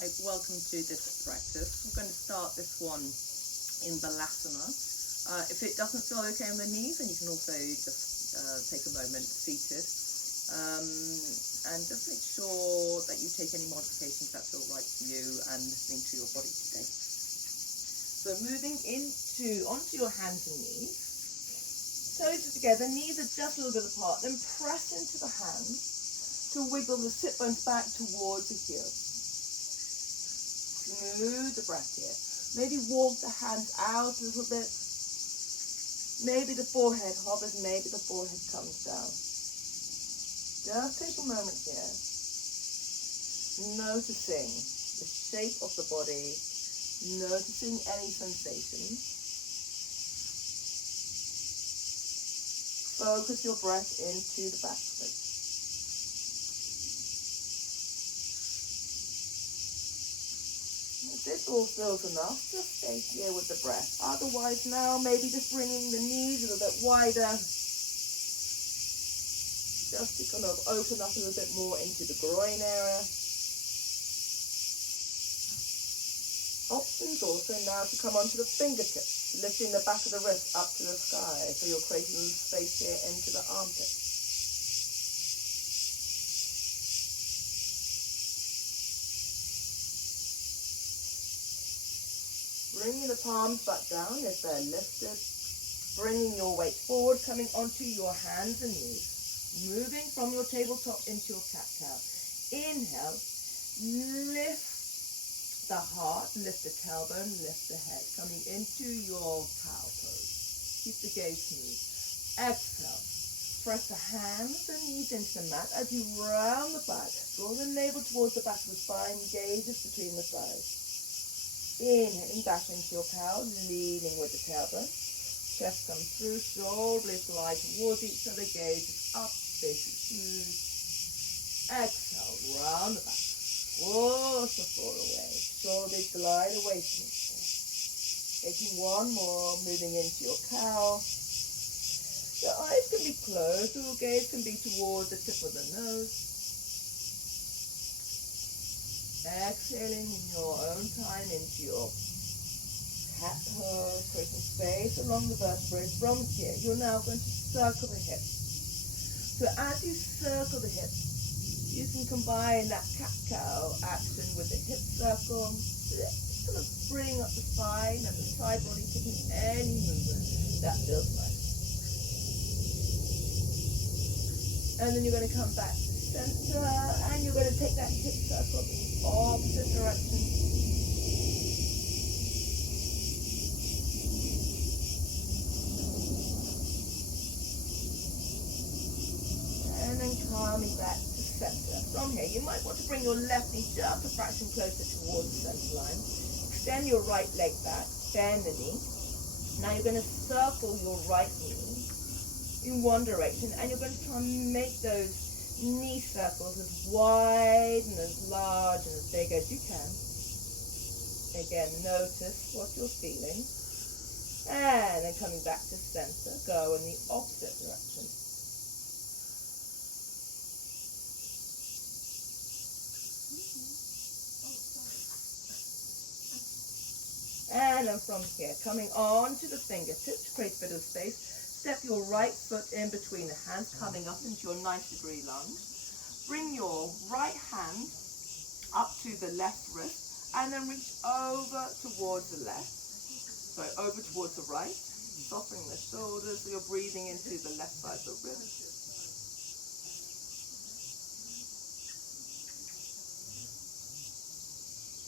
Welcome to this practice. We're going to start this one in Balasana. If it doesn't feel okay on the knees, then you can also just take a moment seated. And just make sure that you take any modifications that feel right for you and listening to your body today. So moving onto your hands and knees. Toes are together, knees are just a little bit apart. Then press into the hands to wiggle the sit bones back towards the heels. Smooth the breath here. Maybe walk the hands out a little bit. Maybe the forehead hovers, maybe the forehead comes down. Just take a moment here, noticing the shape of the body, noticing any sensations. Focus your breath into the back foot. If this all feels enough, just stay here with the breath. Otherwise now, maybe just bringing the knees a little bit wider. Just to kind of open up a little bit more into the groin area. Options also now to come onto the fingertips, lifting the back of the wrist up to the sky. So you're creating a little space here into the armpit. Bringing the palms back down if they're lifted. Bringing your weight forward, coming onto your hands and knees. Moving from your tabletop into your cat-cow. Inhale, lift the heart, lift the tailbone, lift the head. Coming into your cow pose. Keep the gaze smooth. Exhale, press the hands and knees into the mat as you round the back. Draw the navel towards the back of the spine, gazes between the thighs. Inhaling back into your cow, leading with the tailbone. Chest comes through, shoulder blades glide towards each other, gaze is up, face is smooth. Exhale, round the back. Push the floor away. Shoulder blades glide away from each other. Taking one more, moving into your cow. Your eyes can be closed, or your gaze can be towards the tip of the nose. Exhaling in your own time into your cat pose, creating space along the vertebrae. From here, you're now going to circle the hips. So as you circle the hips, you can combine that cat-cow action with the hip circle. Just kind of bring up the spine and the side body, taking any movement that feels nice. And then you're going to come back to center, and you're going to take that hip circle in the opposite direction. And then coming back to center. From here, you might want to bring your left knee just a fraction closer towards the center line. Extend your right leg back, bend the knee. Now you're going to circle your right knee in one direction, and you're going to try and make those knee circles as wide and as large and as big as you can. Again, notice what you're feeling. And then coming back to center, go in the opposite direction. And then from here, coming on to the fingertips, create a bit of space. Step your right foot in between the hands, coming up into your 90-degree lunge. Bring your right hand up to the left wrist, and then reach over towards the left. So over towards the right, softening the shoulders, so you're breathing into the left side of the ribs.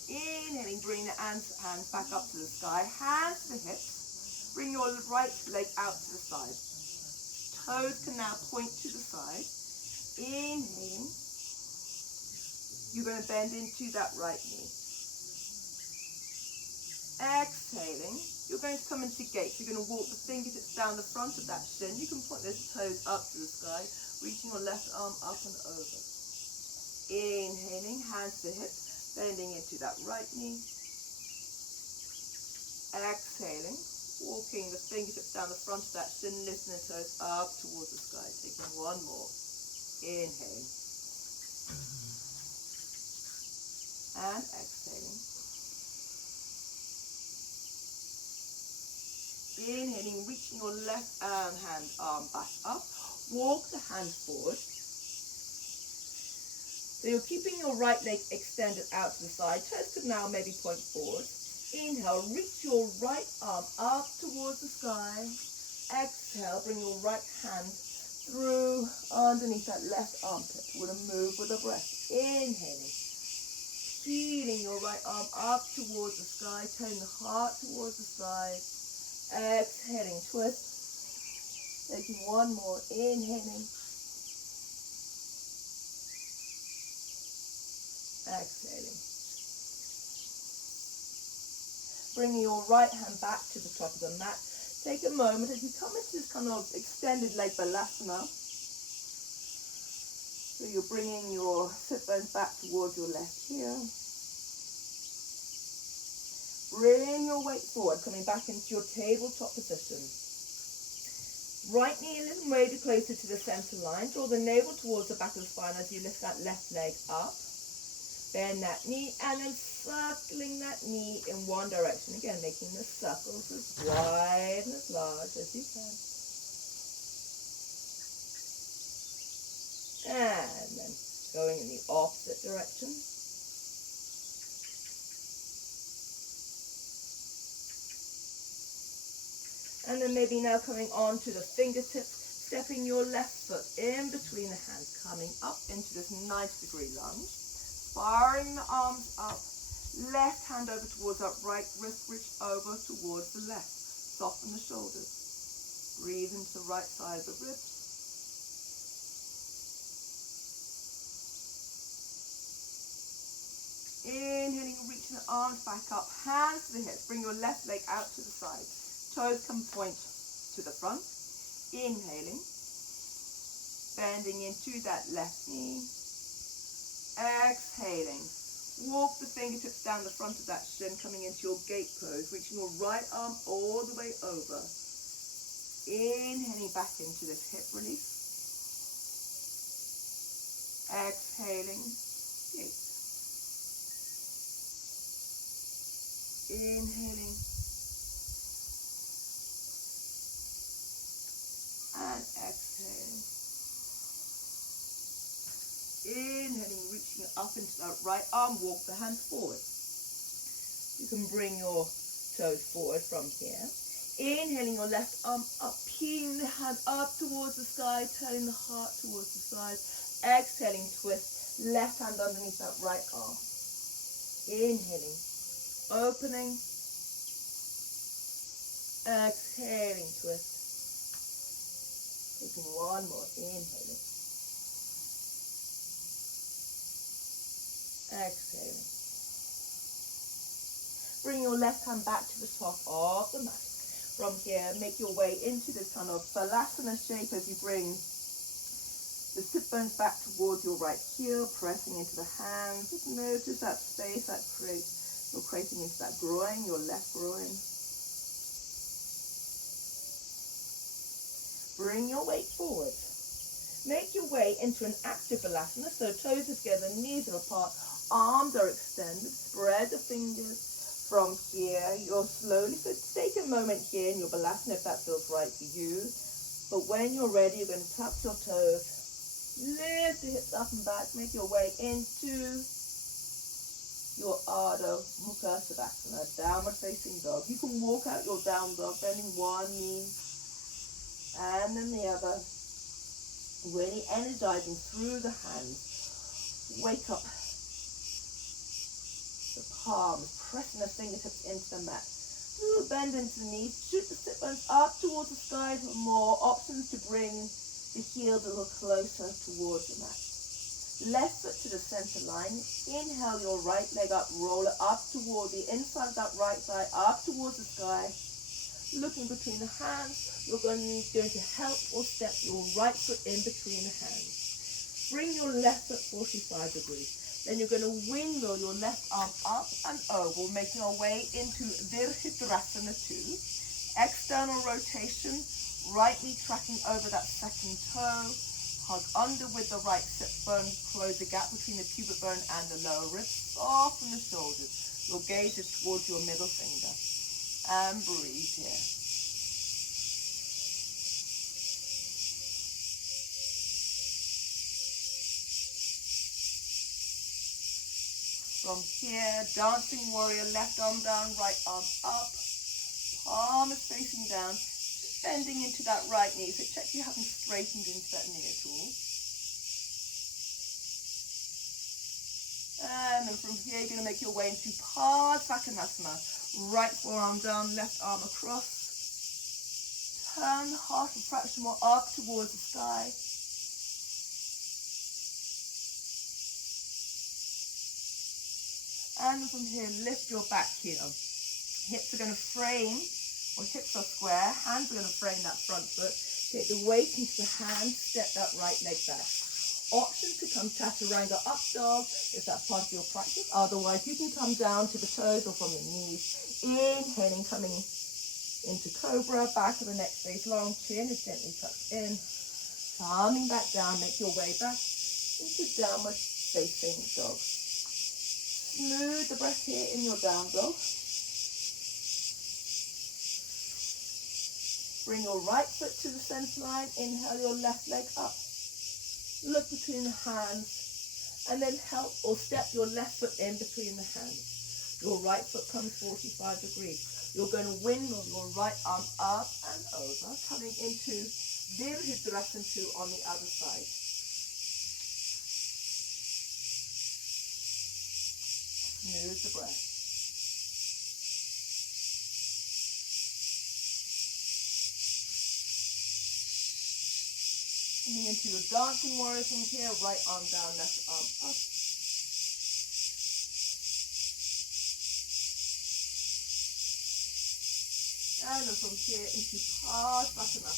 Inhaling, bring the hands back up to the sky, hands to the hips. Bring your right leg out to the side. Toes can now point to the side. Inhaling. You're going to bend into that right knee. Exhaling. You're going to come into gate. You're going to walk the fingertips down the front of that shin. You can point those toes up to the sky, reaching your left arm up and over. Inhaling, hands to the hips, bending into that right knee. Exhaling. Walking the fingertips down the front of that shin, lifting the toes up towards the sky. Taking one more. Inhale. and exhaling. Inhaling, reaching your left hand arm back up. Walk the hand forward. So you're keeping your right leg extended out to the side. Toes could now maybe point forward. Inhale, reach your right arm up towards the sky. Exhale, bring your right hand through underneath that left armpit. We're going to move with the breath. Inhaling, feeling your right arm up towards the sky, turning the heart towards the side. Exhaling, twist. Taking one more. Inhaling. Exhaling. Bringing your right hand back to the top of the mat. Take a moment as you come into this kind of extended leg balasana. So you're bringing your sit bones back towards your left heel. Bring your weight forward, coming back into your tabletop position. Right knee a little way closer to the center line. Draw the navel towards the back of the spine as you lift that left leg up. Bend that knee and then circling that knee in one direction. Again, making the circles as wide and as large as you can. And then going in the opposite direction. And then maybe now coming on to the fingertips, stepping your left foot in between the hands, coming up into this 90-degree lunge. Spiraling the arms up, left hand over towards that right wrist, reach over towards the left. Soften the shoulders. Breathe into the right side of the ribs. Inhaling, reaching the arms back up, hands to the hips. Bring your left leg out to the side. Toes can point to the front. Inhaling, bending into that left knee. Exhaling, walk the fingertips down the front of that shin, coming into your gate pose, reaching your right arm all the way over. Inhaling back into this hip release. Exhaling, gate. Inhaling. And exhaling. Inhaling, reaching up into that right arm, walk the hands forward. You can bring your toes forward from here. Inhaling your left arm up, peeing the hand up towards the sky, turning the heart towards the side. Exhaling, twist, left hand underneath that right arm. Inhaling, opening. Exhaling, twist. Taking one more, inhaling. Exhaling. Bring your left hand back to the top of the mat. From here, make your way into this kind of balasana shape as you bring the sit bones back towards your right heel, pressing into the hands. Just notice that space that you're creating into that groin, your left groin. Bring your weight forward. Make your way into an active balasana, so toes are together, knees are apart, arms are extended, spread the fingers. From here, you'll slowly, so take a moment here in your balasana if that feels right for you. But when you're ready, you're going to tap your toes, lift the hips up and back, make your way into your Ardha Mukha Savasana, downward facing dog. You can walk out your down dog, bending one knee and then the other, really energizing through the hands. Wake up the palms, pressing the fingertips into the mat. Bend into the knees, shoot the sit bones up towards the sky for more options to bring the heels a little closer towards the mat. Left foot to the center line. Inhale your right leg up, roll it up toward the inside of that right thigh, up towards the sky. Looking between the hands, you're going to help or step your right foot in between the hands. Bring your left foot 45 degrees. Then you're going to windmill your left arm up and oval, making our way into Virabhadrasana 2. External rotation, right knee tracking over that second toe. Hug under with the right sit bone, close the gap between the pubic bone and the lower ribs. Soften the shoulders. Your gaze is towards your middle finger. And breathe here. From here, dancing warrior, left arm down, right arm up. Palm is facing down. Just bending into that right knee. So check you haven't straightened into that knee at all. And then from here, you're going to make your way into Padmasana. Right forearm down, left arm across. Turn half a fraction more up towards the sky. And from here, lift your back heel. Hips are going to frame, or hips are square. Hands are going to frame that front foot. Take the weight into the hands, step that right leg back. Option to come chaturanga up dog if that's part of your practice. Otherwise, you can come down to the toes or from the knees. Inhaling, coming into cobra, back of the neck stays long, chin is gently tucked in. Coming back down, make your way back into downward facing dog. Smooth the breath here in your down dog. Bring your right foot to the center line. Inhale your left leg up. Look between the hands and then help or step your left foot in between the hands. Your right foot comes 45 degrees. You're going to windmill your right arm up and over, coming into Virabhadrasana 2 on the other side. Smooth the breath. Coming into your dancing warrior from here, right arm down, left arm up. And then from here into Padmasana,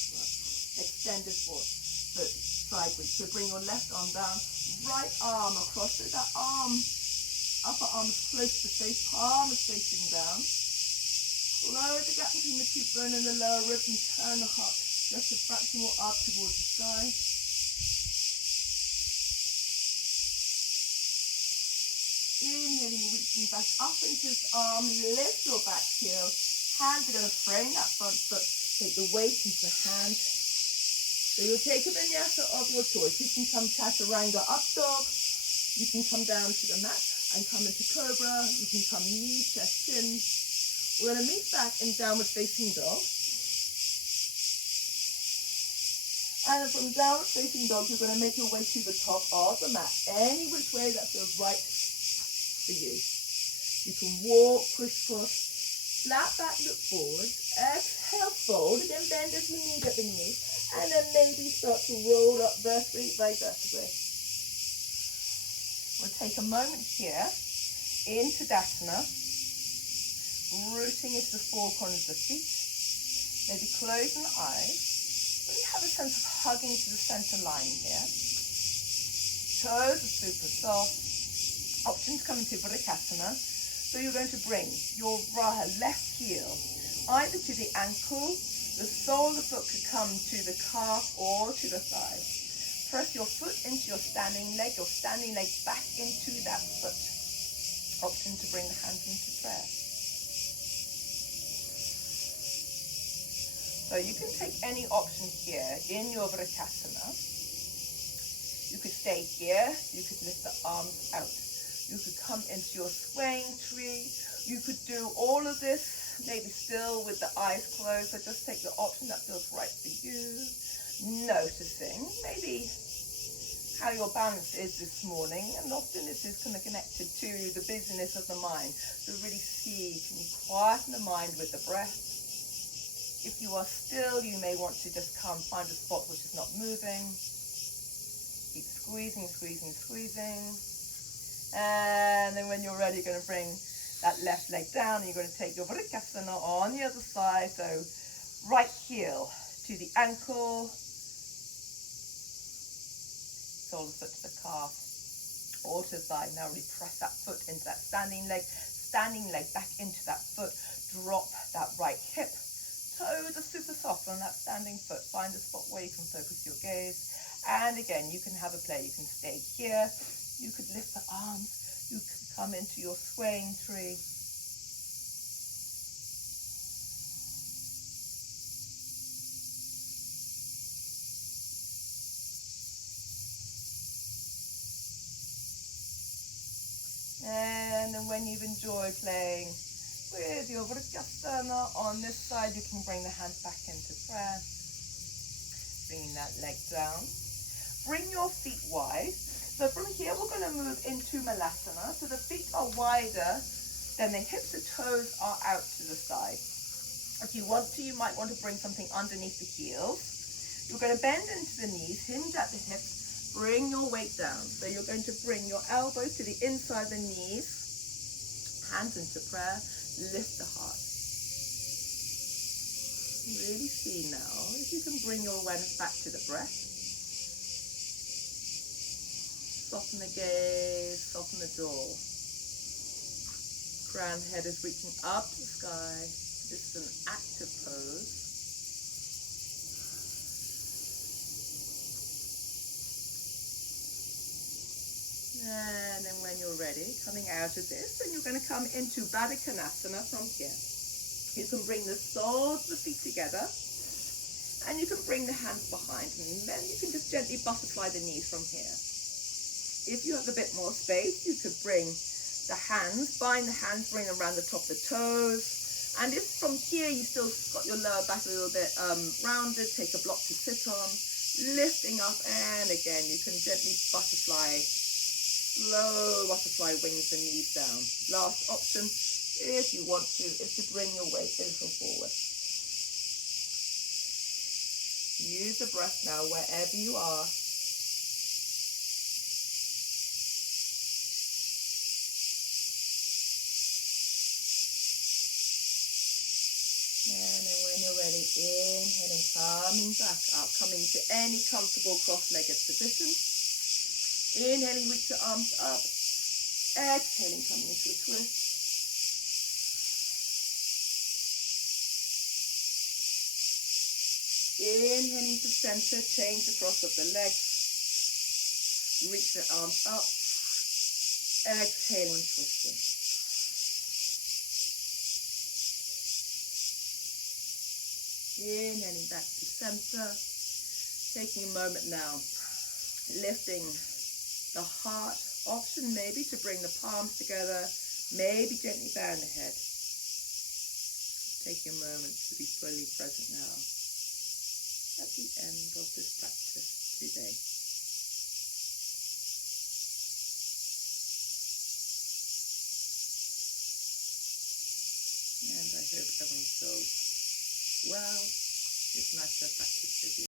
extended forward, foot sideways. So bring your left arm down, right arm across, so that arm, upper arm is close to the face, palm is facing down. Close the gap between the pubic bone and the lower ribs and turn the heart just a fraction more up towards the sky. Inhaling, reaching back up into this arm, lift your back heel. Hands are going to frame that front foot. Take the weight into the hands. So you'll take a vinyasa of your choice. You can come chaturanga up dog. You can come down to the mat and come into cobra. You can come knee, chest, chin. We're going to meet back in downward facing dog. And from downward facing dog, you're going to make your way to the top of the mat. Any which way that feels right for you. You can walk, crisscross, flat back, look forward. Exhale, fold. Again, bend as you need at the knee. And then maybe start to roll up vertebrae by vertebrae. We'll take a moment here in Tadasana. Rooting into the four corners of the feet. Maybe closing the eyes. Really have a sense of hugging to the center line here. Toes are super soft. Option to come into Virabhadrasana. So you're going to bring your left heel either to the ankle, the sole of the foot could come to the calf or to the thigh. Press your foot into your standing leg back into that foot. Option to bring the hands into prayer. So you can take any option here in your Virabhadrasana. You could stay here, you could lift the arms out. You could come into your swaying tree. You could do all of this, maybe still with the eyes closed, so just take the option that feels right for you. Noticing maybe how your balance is this morning, and often this is kind of connected to the busyness of the mind. So really see, can you quieten the mind with the breath? If you are still, you may want to just come find a spot which is not moving. Keep squeezing, squeezing, squeezing. And then when you're ready, you're going to bring that left leg down and you're going to take your Virabhadrasana on the other side. So right heel to the ankle, sole of the foot to the calf, or to the side. Now really press that foot into that standing leg back into that foot. Drop that right hip. Toes are super soft on that standing foot. Find a spot where you can focus your gaze. And again, you can have a play. You can stay here. You could lift the arms. You could come into your swaying tree. And then when you've enjoyed playing with your Vrksasana on this side, you can bring the hands back into prayer. Bringing that leg down. Bring your feet wide. So from here, we're going to move into Malasana. So the feet are wider than the hips. The toes are out to the side. If you want to, you might want to bring something underneath the heels. You're going to bend into the knees, hinge at the hips, bring your weight down. So you're going to bring your elbows to the inside the knees, hands into prayer, lift the heart. Really see now if you can bring your awareness back to the breath. Soften the gaze, soften the jaw. Crown head is reaching up to the sky. This is an active pose. And then when you're ready, coming out of this, and you're going to come into Baddha Konasana from here. You can bring the soles of the feet together, and you can bring the hands behind, and then you can just gently butterfly the knees from here. If you have a bit more space, you could bring the hands, bind the hands, bring them around the top of the toes. And if from here you still got your lower back a little bit rounded, take a block to sit on, lifting up, and again, you can gently butterfly, slow butterfly wings and knees down. Last option, if you want to, is to bring your weight a little forward. Use the breath now wherever you are. And then when you're ready, inhaling, coming back up, coming to any comfortable cross-legged position. Inhaling, reach the arms up. Exhaling, coming into a twist. Inhaling to center, change the cross of the legs. Reach the arms up. Exhaling, twisting. Inhaling back to center. Taking a moment now. Lifting the heart. Option maybe to bring the palms together. Maybe gently bow the head. Taking a moment to be fully present now. At the end of this practice today. And I hope everyone feels well. It's nice to practice with you.